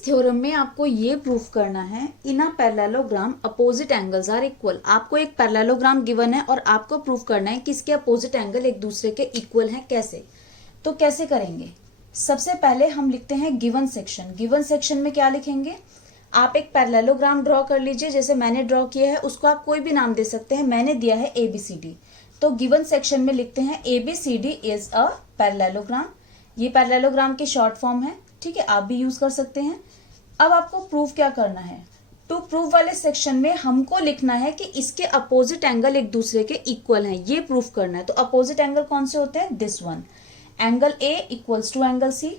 इस थ्योरम में आपको ये प्रूफ करना है in a parallelogram opposite angles are equal. आपको एक पैरेललोग्राम गिवन है और आपको प्रूफ करना है कि इसके अपोजिट एंगल एक दूसरे के इक्वल हैं। कैसे? तो कैसे करेंगे? सबसे पहले हम लिखते हैं गिवन सेक्शन। गिवन सेक्शन में क्या लिखेंगे? आप एक पैरेललोग्राम ड्रॉ कर लीजिए, जैसे मैंने ड्रॉ किया है उसको आप कोई भी नाम दे सकते हैं। मैंने दिया है ABCD। तो गिवन सेक्शन में लिखते हैं ABCD इज अ पैरेललोग्राम। ये पैरेललोग्राम की शॉर्ट फॉर्म है, ठीक है, आप भी यूज कर सकते हैं। अब आपको प्रूफ क्या करना है? टू प्रूफ वाले सेक्शन में हमको लिखना है कि इसके अपोजिट एंगल एक दूसरे के इक्वल हैं, ये प्रूफ करना है। तो अपोजिट एंगल कौन से होते हैं? This one, angle A equals to angle C।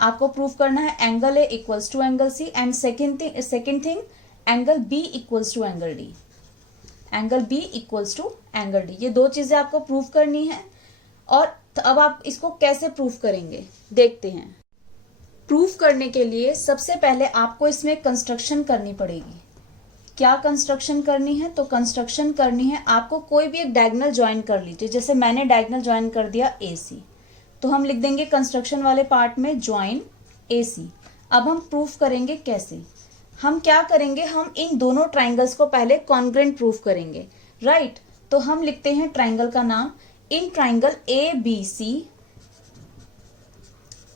आपको प्रूफ करना है angle A equals to angle C and second thing angle B equals to angle D। Angle B equals to angle D, ये दो चीजें आपको प्रूफ करनी है। और अब आप इसको कैसे प्रूफ करेंगे देखते हैं। प्रूफ करने के लिए सबसे पहले आपको इसमें कंस्ट्रक्शन करनी पड़ेगी। क्या कंस्ट्रक्शन करनी है? तो कंस्ट्रक्शन करनी है आपको कोई भी एक डायगोनल ज्वाइन कर लीजिए। जैसे मैंने डायगोनल ज्वाइन कर दिया AC, तो हम लिख देंगे कंस्ट्रक्शन वाले पार्ट में ज्वाइन AC। अब हम प्रूफ करेंगे कैसे? हम क्या करेंगे, हम इन दोनों ट्राइंगल्स को पहले कॉन्ग्रुएंट प्रूफ करेंगे, राइट। तो हम लिखते हैं ट्राइंगल का नाम, in triangle ABC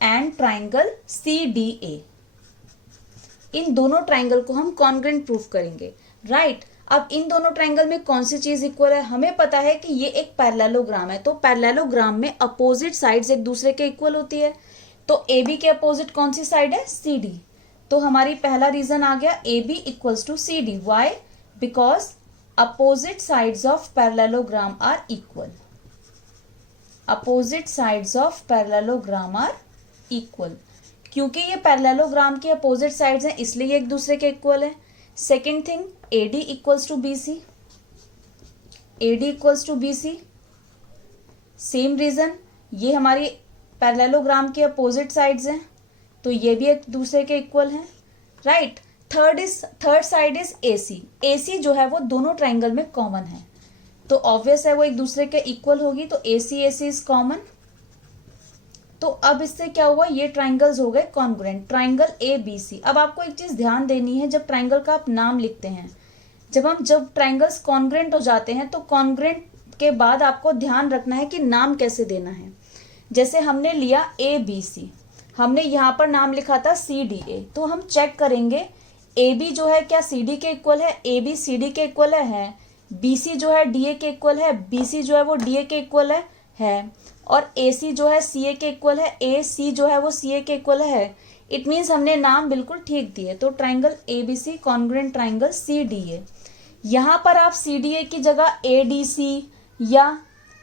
and triangle CDA, इन दोनों ट्राइंगल को हम कॉन्ग्रुएंट प्रूफ करेंगे, राइट। अब इन दोनों ट्राइंगल में कौन सी चीज इक्वल है? हमें पता है कि ये एक पैरेललोग्राम है, तो पैरेललोग्राम में अपोजिट साइड्स एक दूसरे के इक्वल होती है। तो AB के अपोजिट कौन सी साइड है? CD। तो हमारी पहला रीजन आ गया AB equals to CD। Why? Because opposite sides of parallelogram are equal. Opposite sides of parallelogram are equal, क्योंकि ये पैरेललोग्राम के अपोजिट साइड्स हैं इसलिए एक दूसरे के इक्वल है। Second thing AD equals to BC। AD equals to BC, same reason, ये हमारी पैरेललोग्राम के अपोजिट साइड्स हैं तो ये भी एक दूसरे के इक्वल हैं, right. Third side is AC। AC जो है वो दोनों ट्राइंगल में कॉमन है, तो ऑब्वियस है वो एक दूसरे के इक्वल होगी। तो AC इज कॉमन। तो अब इससे क्या हुआ, ये ट्राइंगल्स हो गए कॉन्ग्रुएंट, ट्राइंगल ABC। अब आपको एक चीज ध्यान देनी है, जब ट्राइंगल का आप नाम लिखते हैं, जब ट्राइंगल्स कॉन्ग्रुएंट हो जाते हैं तो कॉन्ग्रुएंट के बाद आपको ध्यान रखना है कि नाम कैसे देना है। जैसे हमने लिया ABC, हमने यहाँ पर नाम लिखा था CDA, तो हम चेक करेंगे AB जो है क्या CD के इक्वल है? AB CD के इक्वल है। BC जो है DA के इक्वल है, BC जो है वो DA के इक्वल है। और AC जो है CA के इक्वल है, AC जो है वो CA के इक्वल है। इट मीन्स हमने नाम बिल्कुल ठीक दिए। तो triangle ABC congruent triangle CDA। यहाँ पर आप CDA की जगह ADC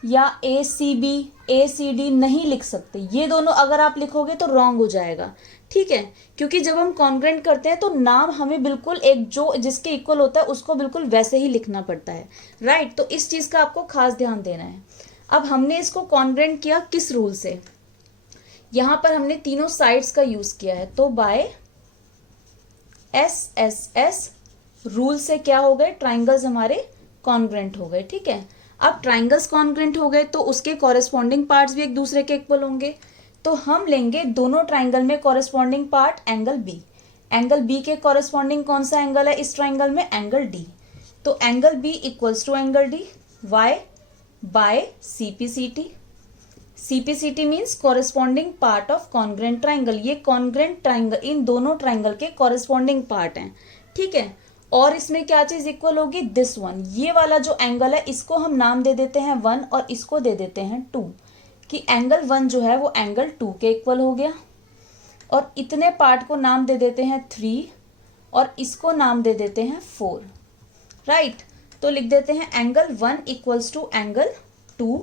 या ACD नहीं लिख सकते। ये दोनों अगर आप लिखोगे तो रॉन्ग हो जाएगा, ठीक है, क्योंकि जब हम कॉन्ग्रुएंट करते हैं तो नाम हमें बिल्कुल एक जो जिसके इक्वल होता है उसको बिल्कुल वैसे ही लिखना पड़ता है, राइट। तो इस चीज का आपको खास ध्यान देना है। अब हमने इसको कॉन्ग्रुएंट किया किस रूल से? यहां पर हमने तीनों साइड्स का यूज किया है, तो बाय SSS रूल से क्या हो गए, ट्राइंगल्स हमारे कॉन्ग्रुएंट हो गए, ठीक है। अब ट्राइंगल्स कॉन्ग्रुएंट हो गए तो उसके कॉरेस्पॉन्डिंग पार्ट्स भी एक दूसरे के इक्वल होंगे। तो हम लेंगे दोनों ट्राइंगल में corresponding part angle B। Angle B के कॉरेस्पॉन्डिंग कौन सा एंगल है इस ट्राइंगल में? Angle D। तो angle B equals to angle D। Why? By CPCT। CPCT means corresponding part of congruent triangle. ये कॉन्ग्रुएंट ट्राइंगल इन दोनों ट्राइंगल के कॉरेस्पॉन्डिंग पार्ट हैं, ठीक है। और इसमें क्या चीज इक्वल होगी? This one. ये वाला जो एंगल है इसको हम नाम दे देते हैं 1 और इसको दे देते हैं 2, कि एंगल 1 जो है वो एंगल 2 के इक्वल हो गया। और इतने पार्ट को नाम दे देते हैं 3 और इसको नाम दे देते हैं 4, राइट। तो लिख देते हैं angle 1 equals to angle 2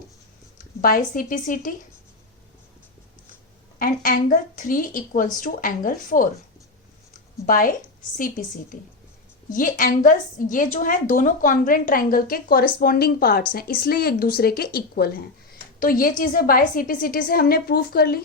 by CPCT and angle 3 equals to angle 4 by CPCT। ये एंगल्स ये जो है दोनों कॉन्ग्रुएंट ट्राइंगल के कॉरेस्पॉन्डिंग पार्ट्स हैं, इसलिए एक दूसरे के इक्वल हैं। तो ये चीजें बाय CPCT से हमने प्रूफ कर ली।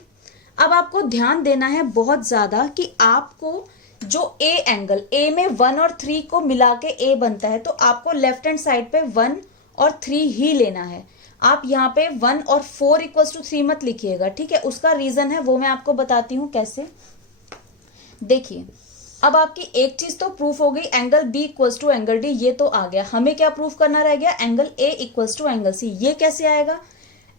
अब आपको ध्यान देना है बहुत ज्यादा कि आपको जो A एंगल, A में 1 और 3 को मिला के A बनता है, तो आपको लेफ्ट हैंड साइड पे 1 और 3 ही लेना है। आप यहाँ पे 1 और 4 इक्वल्स टू 3 मत लिखिएगा, ठीक है। उसका रीजन है वो मैं आपको बताती हूँ कैसे। देखिए अब आपकी एक चीज तो प्रूफ हो गई, angle B equals to angle D, ये तो आ गया। हमें क्या प्रूफ करना रह गया, angle A equals to angle C. ये कैसे आएगा,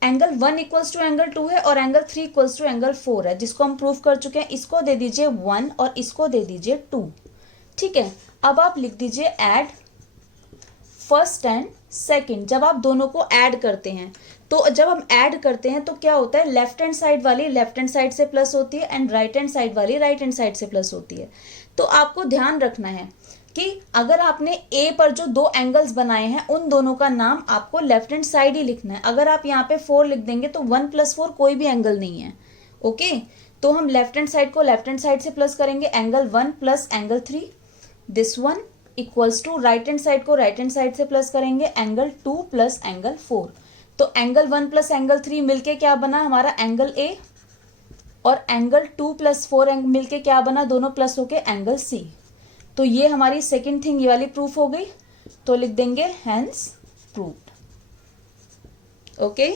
एंगल 1 इक्वल्स टू एंगल 2 है और एंगल 3 इक्वल्स टू एंगल 4 है, जिसको हम प्रूफ कर चुके हैं। इसको दे दीजिए 1 और इसको दे दीजिए 2। ठीक है, अब आप लिख दीजिए ऐड फर्स्ट एंड सेकंड। जब आप दोनों को ऐड करते हैं, तो जब हम ऐड करते हैं तो क्या होता है, लेफ्ट हैंड साइड वाली लेफ्ट हैंड साइड से प्लस होती है एंड राइट हैंड साइड वाली राइट हैंड साइड से प्लस होती है। तो आपको ध्यान रखना है कि अगर आपने ए पर जो दो एंगल्स बनाए हैं उन दोनों का नाम आपको लेफ्ट हैंड साइड ही लिखना है। अगर आप यहाँ पे 4 लिख देंगे तो 1 + 4 कोई भी एंगल नहीं है। ओके, तो हम लेफ्ट हैंड साइड को लेफ्ट हैंड साइड से प्लस करेंगे, angle 1 + angle 3, this one equals to right hand side को राइट हैंड साइड से प्लस करेंगे, एंगल 2 + एंगल 4। तो एंगल 1 + एंगल 3 मिलके क्या बना हमारा एंगल ए, और एंगल 2 + 4 मिलके क्या बना, दोनों प्लस होके एंगल सी। तो ये हमारी सेकंड थिंग ये वाली प्रूफ हो गई। तो लिख देंगे हैंस प्रूव्ड। ओके।